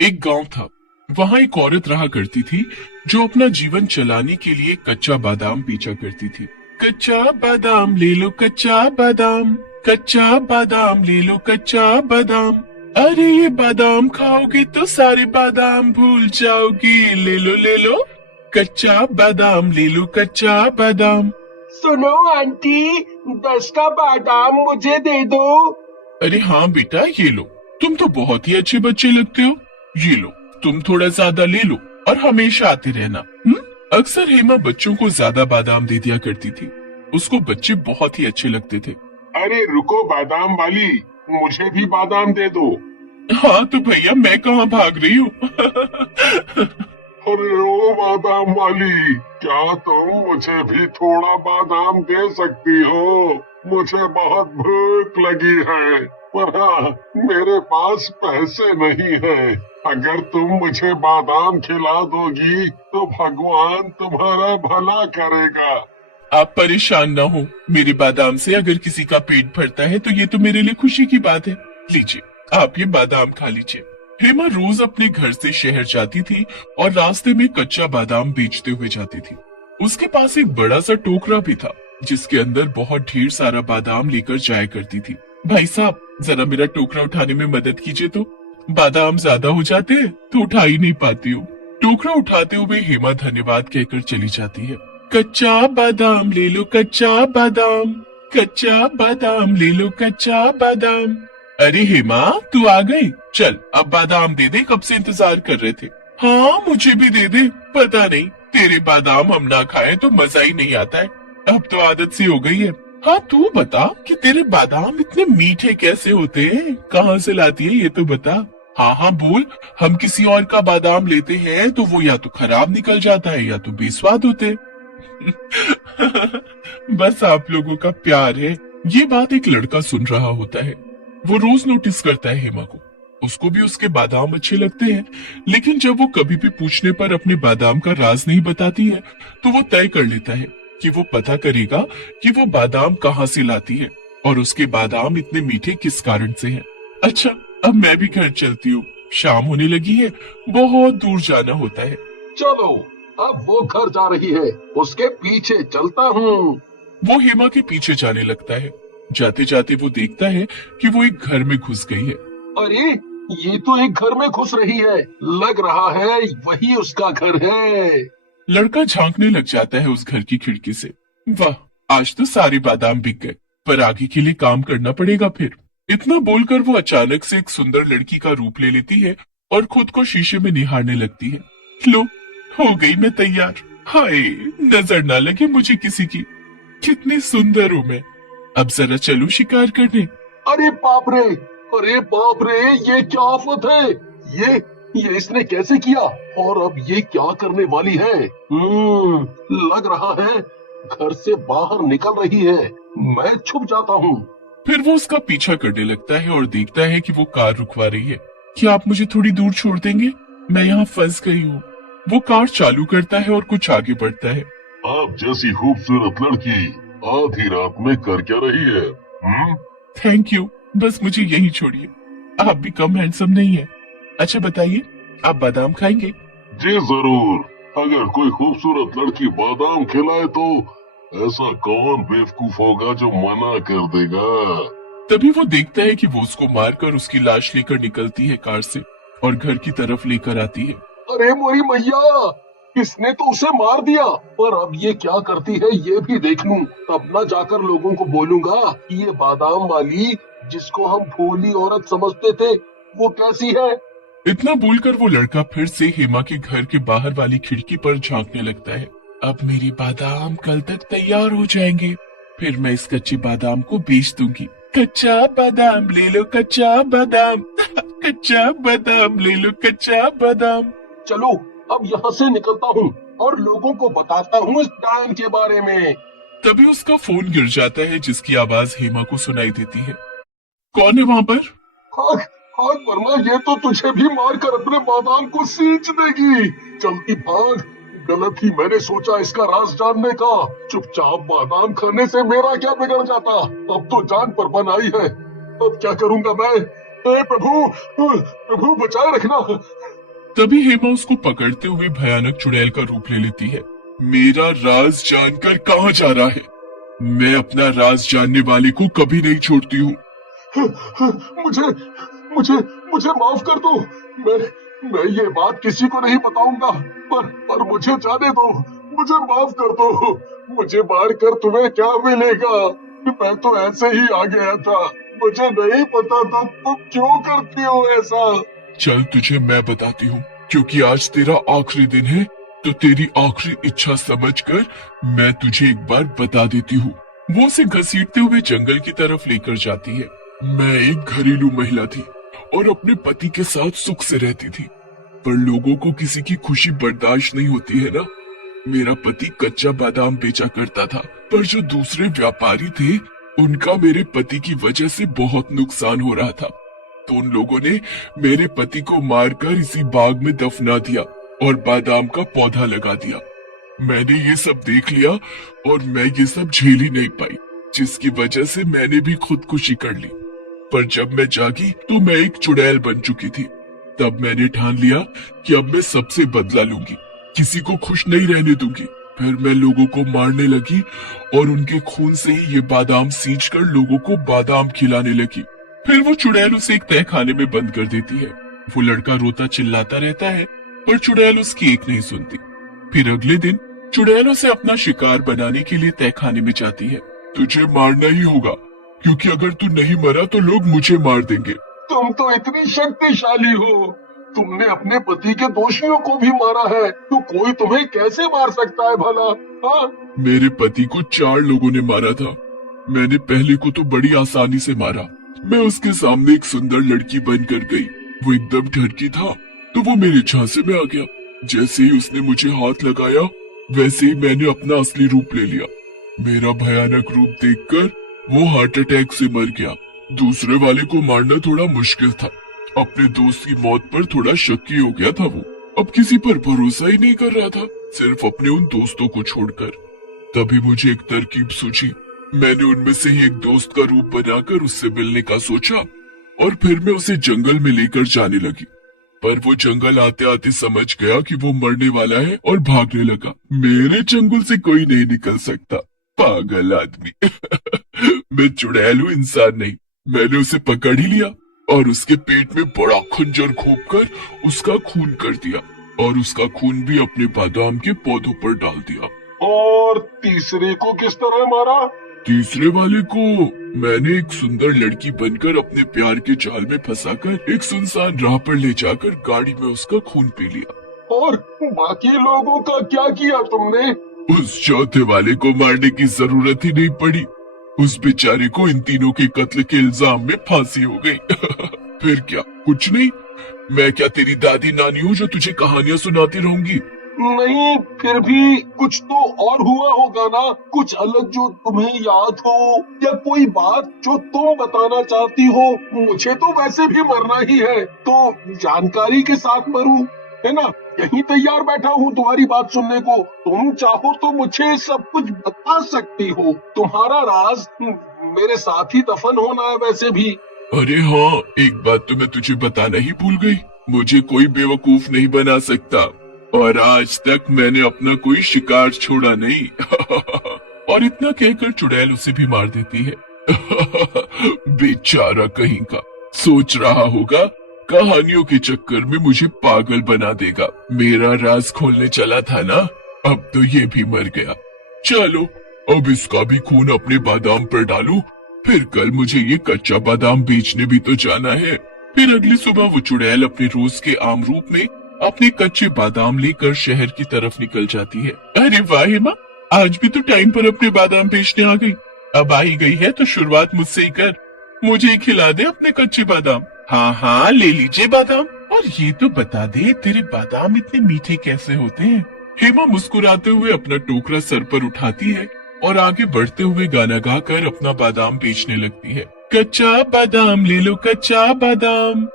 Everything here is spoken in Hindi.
एक गांव था। वहां एक औरत रहा करती थी जो अपना जीवन चलाने के लिए कच्चा बादाम बेचा करती थी। कच्चा बादाम ले लो, कच्चा बादाम, कच्चा बादाम ले लो, कच्चा बादाम। अरे ये बादाम खाओगे तो सारे बादाम भूल जाओगे। ले लो ले लो, कच्चा बादाम ले लो, कच्चा बादाम। सुनो आंटी, 10 का बादाम मुझे दे दो। अरे हाँ बेटा, ये लो। तुम तो बहुत ही अच्छे बच्चे लगते हो। ये लो, तुम थोड़ा ज्यादा ले लो और हमेशा आते रहना। अक्सर हेमा बच्चों को ज्यादा बादाम दे दिया करती थी। उसको बच्चे बहुत ही अच्छे लगते थे। अरे रुको बादाम वाली, मुझे भी बादाम दे दो। हाँ तो भैया, मैं कहाँ भाग रही हूँ। अरे ओ बादाम वाली, क्या तुम मुझे भी थोड़ा बादाम दे सकती हो? मुझे बहुत भूख लगी है, पर हाँ, मेरे पास पैसे नहीं है। अगर तुम मुझे बादाम खिला दोगी तो भगवान तुम्हारा भला करेगा। आप परेशान ना हो, मेरे बादाम से अगर किसी का पेट भरता है तो ये तो मेरे लिए खुशी की बात है। लीजिए, आप ये बादाम खा लीजिए। हेमा रोज अपने घर से शहर जाती थी और रास्ते में कच्चा बादाम बेचते हुए जाती थी। उसके पास एक बड़ा सा टोकरा भी था जिसके अंदर बहुत ढेर सारा बादाम लेकर जाया करती थी। भाई साहब, जरा मेरा टोकरा उठाने में मदद कीजिए तो। बादाम ज्यादा हो जाते हैं तो उठा ही नहीं पाती हूँ। टोकरा उठाते हुए हेमा धन्यवाद कहकर चली जाती है। कच्चा बादाम ले लो, कच्चा बादाम, कच्चा बादाम ले लो, कच्चा बादाम। अरे हेमा, तू आ गई? चल अब बादाम दे दे, कब से इंतजार कर रहे थे। हाँ मुझे भी दे दे। पता नहीं, तेरे बादाम हम ना खाएं तो मजा ही नहीं आता है। अब तो आदत सी हो गई है। हाँ तू बता कि तेरे बादाम इतने मीठे कैसे होते हैं? कहाँ से लाती है ये तो बता। हाँ हाँ बोल, हम किसी और का बादाम लेते हैं तो वो या तो खराब निकल जाता है या तो बेस्वाद होते हैं। बस आप लोगों का प्यार है। ये बात एक लड़का सुन रहा होता है। वो रोज नोटिस करता है हेमा को। उसको भी उसके बादाम अच्छे लगते हैं, लेकिन जब वो कभी भी पूछने पर अपने बादाम का राज नहीं बताती है तो वो तय कर लेता है कि वो पता करेगा कि वो बादाम कहाँ से लाती है और उसके बादाम इतने मीठे किस कारण से हैं। अच्छा, अब मैं भी घर चलती हूँ, शाम होने लगी है, बहुत दूर जाना होता है। चलो, अब वो घर जा रही है, उसके पीछे चलता हूँ। वो हेमा के पीछे जाने लगता है। जाते जाते वो देखता है कि वो एक घर में घुस गई है। अरे, ये तो एक घर में घुस रही है। लग रहा है वही उसका घर है। लड़का झांकने लग जाता है उस घर की खिड़की से। वाह, आज तो सारे बादाम बिक गए, पर आगे के लिए काम करना पड़ेगा फिर। इतना बोलकर वो अचानक से एक सुंदर लड़की का रूप ले लेती है और खुद को शीशे में निहारने लगती है। लो, हो गई मैं तैयार। हाय, नजर ना लगे मुझे किसी की। कितनी सुंदर हूँ मैं। अब जरा चलूं शिकार करने। अरे बाप रे, अरे बाप रे, ये क्या आफत है? ये इसने कैसे किया? और अब ये क्या करने वाली है? लग रहा है घर से बाहर निकल रही है। मैं छुप जाता हूँ। फिर वो उसका पीछा करने लगता है और देखता है कि वो कार रुकवा रही है। क्या आप मुझे थोड़ी दूर छोड़ देंगे? मैं यहाँ फंस गई हूँ। वो कार चालू करता है और कुछ आगे बढ़ता है। आप जैसी खूबसूरत लड़की आधी रात में कर क्या रही है? थैंक यू, बस मुझे यही छोड़िए। आप भी कम हैंडसम नहीं है। अच्छा बताइए, आप बादाम खाएंगे? जी जरूर। अगर कोई खूबसूरत लड़की बादाम खिलाए तो ऐसा कौन बेवकूफ होगा जो मना कर देगा? तभी वो देखता है कि वो उसको मारकर उसकी लाश लेकर निकलती है कार से और घर की तरफ लेकर आती है। अरे मोरी मैया, इसने तो उसे मार दिया, पर अब ये क्या करती है ये भी देख लूं। तब ना जाकर लोगों को बोलूंगा कि ये बादाम वाली, जिसको हम भोली औरत समझते थे, वो कैसी है। इतना बोलकर वो लड़का फिर से हेमा के घर के बाहर वाली खिड़की पर झांकने लगता है। अब मेरी बादाम कल तक तैयार हो जाएंगे, फिर मैं इस कच्चे बादाम को बेच दूंगी। कच्चा बादाम ले लो, कच्चा बादाम, कच्चा बादाम ले लो, कच्चा बादाम। चलो, अब यहाँ से निकलता हूँ और लोगों को बताता हूँ इस डायन के बारे में। तभी उसका फोन गिर जाता है जिसकी आवाज हेमा को सुनाई देती है। कौन है वहाँ पर? आग, आग, वरना ये तो तुझे भी मारकर अपने बादाम को सींच देगी। जल्दी भाग। गलत ही मैंने सोचा इसका राज जानने का। चुपचाप बादाम खाने से मेरा क्या बिगड़ जाता। अब तो जान पर बन आई है। अब क्या करूँगा मैं? ए प्रभु, प्रभु बचाए रखना। तभी हेमा उसको पकड़ते हुए भयानक चुड़ैल का रूप ले लेती है। मेरा राज जानकर कहाँ जा रहा है? मैं अपना राज जानने वाले को कभी नहीं छोड़ती हूँ। मुझे मुझे मुझे माफ कर दो। मैं ये बात किसी को नहीं बताऊंगा, पर मुझे जाने दो, मुझे माफ कर दो। मुझे मार कर तुम्हें क्या मिलेगा? मैं तो ऐसे ही आ गया था, मुझे नहीं पता था तुम क्यों करती हो ऐसा। चल तुझे मैं बताती हूँ, क्योंकि आज तेरा आखिरी दिन है, तो तेरी आखिरी इच्छा समझकर मैं तुझे एक बार बता देती हूँ। वो उसे घसीटते हुए जंगल की तरफ लेकर जाती है। मैं एक घरेलू महिला थी और अपने पति के साथ सुख से रहती थी, पर लोगों को किसी की खुशी बर्दाश्त नहीं होती है ना। मेरा पति कच्चा बादाम बेचा करता था, पर जो दूसरे व्यापारी थे उनका मेरे पति की वजह से बहुत नुकसान हो रहा था, तो उन लोगों ने मेरे पति को मारकर इसी बाग में दफना दिया और बादाम का पौधा लगा दिया। मैंने ये सब देख लिया और मैं ये सब झेल ही नहीं पाई, जिसकी वजह से मैंने भी खुदकुशी कर ली। पर जब मैं जागी तो मैं एक चुड़ैल बन चुकी थी। तब मैंने ठान लिया कि अब मैं सबसे बदला लूंगी, किसी को खुश नहीं रहने दूंगी। फिर मैं लोगों को मारने लगी और उनके खून से ही ये बादाम सींचकर लोगों को बादाम खिलाने लगी। फिर वो चुड़ैल उसे एक तहखाने में बंद कर देती है। वो लड़का रोता चिल्लाता रहता है, पर चुड़ैल उसकी एक नहीं सुनती। फिर अगले दिन चुड़ैल उसे अपना शिकार बनाने के लिए तहखाने में जाती है। तुझे मारना ही होगा, क्योंकि अगर तू नहीं मरा तो लोग मुझे मार देंगे। तुम तो इतनी शक्तिशाली हो, तुमने अपने पति के दोषियों को भी मारा है, तो कोई तुम्हें कैसे मार सकता है भला? हाँ? मेरे पति को 4 लोगों ने मारा था। मैंने पहले को तो बड़ी आसानी से मारा। मैं उसके सामने एक सुंदर लड़की बनकर गई। वो एकदम डरकी था, तो वो मेरे झांसे में आ गया। जैसे ही उसने मुझे हाथ लगाया, वैसे ही मैंने अपना असली रूप ले लिया। मेरा भयानक रूप देखकर वो हार्ट अटैक से मर गया। दूसरे वाले को मारना थोड़ा मुश्किल था। अपने दोस्त की मौत पर थोड़ा शक्की हो गया था वो। अब किसी पर भरोसा ही नहीं कर रहा था, सिर्फ अपने उन दोस्तों को छोड़कर। तभी मुझे एक तरकीब सूझी। मैंने उनमें से ही एक दोस्त का रूप बनाकर उससे मिलने का सोचा और फिर मैं उसे जंगल में लेकर जाने लगी। पर वो जंगल आते आते समझ गया कि वो मरने वाला है और भागने लगा। मेरे चंगुल से कोई नहीं निकल सकता, पागल आदमी। मैं चुड़ैल हूँ, इंसान नहीं। मैंने उसे पकड़ ही लिया और उसके पेट में बड़ा खंजर घोंपकर उसका खून कर दिया और उसका खून भी अपने बादाम के पौधों पर डाल दिया। और तीसरे को किस तरह मारा? तीसरे वाले को मैंने एक सुंदर लड़की बनकर अपने प्यार के जाल में फंसाकर एक सुनसान राह पर ले जाकर गाड़ी में उसका खून पी लिया। और बाकी लोगों का क्या किया तुमने? उस चौथे वाले को मारने की जरूरत ही नहीं पड़ी। उस बेचारे को इन तीनों के कत्ल के इल्जाम में फांसी हो गई। फिर क्या, कुछ नहीं। मैं क्या तेरी दादी नानी हूँ जो तुझे कहानियां सुनाती रहूंगी? नहीं, फिर भी कुछ तो और हुआ होगा ना, कुछ अलग जो तुम्हें याद हो, या कोई बात जो तुम बताना चाहती हो। मुझे तो वैसे भी मरना ही है, तो जानकारी के साथ मरूं, है ना? यहीं तैयार बैठा हूँ तुम्हारी बात सुनने को। तुम चाहो तो मुझे सब कुछ बता सकती हो। तुम्हारा राज मेरे साथ ही दफन होना है वैसे भी। अरे हाँ, एक बात तो मैं तुझे बताना ही भूल गई। मुझे कोई बेवकूफ नहीं बना सकता और आज तक मैंने अपना कोई शिकार छोड़ा नहीं। और इतना कहकर चुड़ैल उसे भी मार देती है। बेचारा कहीं का, सोच रहा होगा कहानियों के चक्कर में मुझे पागल बना देगा। मेरा राज खोलने चला था ना, अब तो ये भी मर गया। चलो अब इसका भी खून अपने बादाम पर डालूं, फिर कल मुझे ये कच्चा बादाम बेचने भी तो जाना है। फिर अगली सुबह वो चुड़ैल अपने रोज के आम रूप में अपने कच्चे बादाम लेकर शहर की तरफ निकल जाती है। अरे वाह हेमा, आज भी तो टाइम पर अपने बादाम बेचने आ गई। अब आ ही गई है तो शुरुआत मुझसे ही कर। मुझे खिला दे अपने कच्चे बादाम। हाँ हाँ, ले लीजिए बादाम। और ये तो बता दे, तेरे बादाम इतने मीठे कैसे होते हैं? हेमा मुस्कुराते हुए अपना टोकरा सर पर उठाती है और आगे बढ़ते हुए गाना गाकर अपना बादाम बेचने लगती है। कच्चा बादाम ले लो, कच्चा बादाम,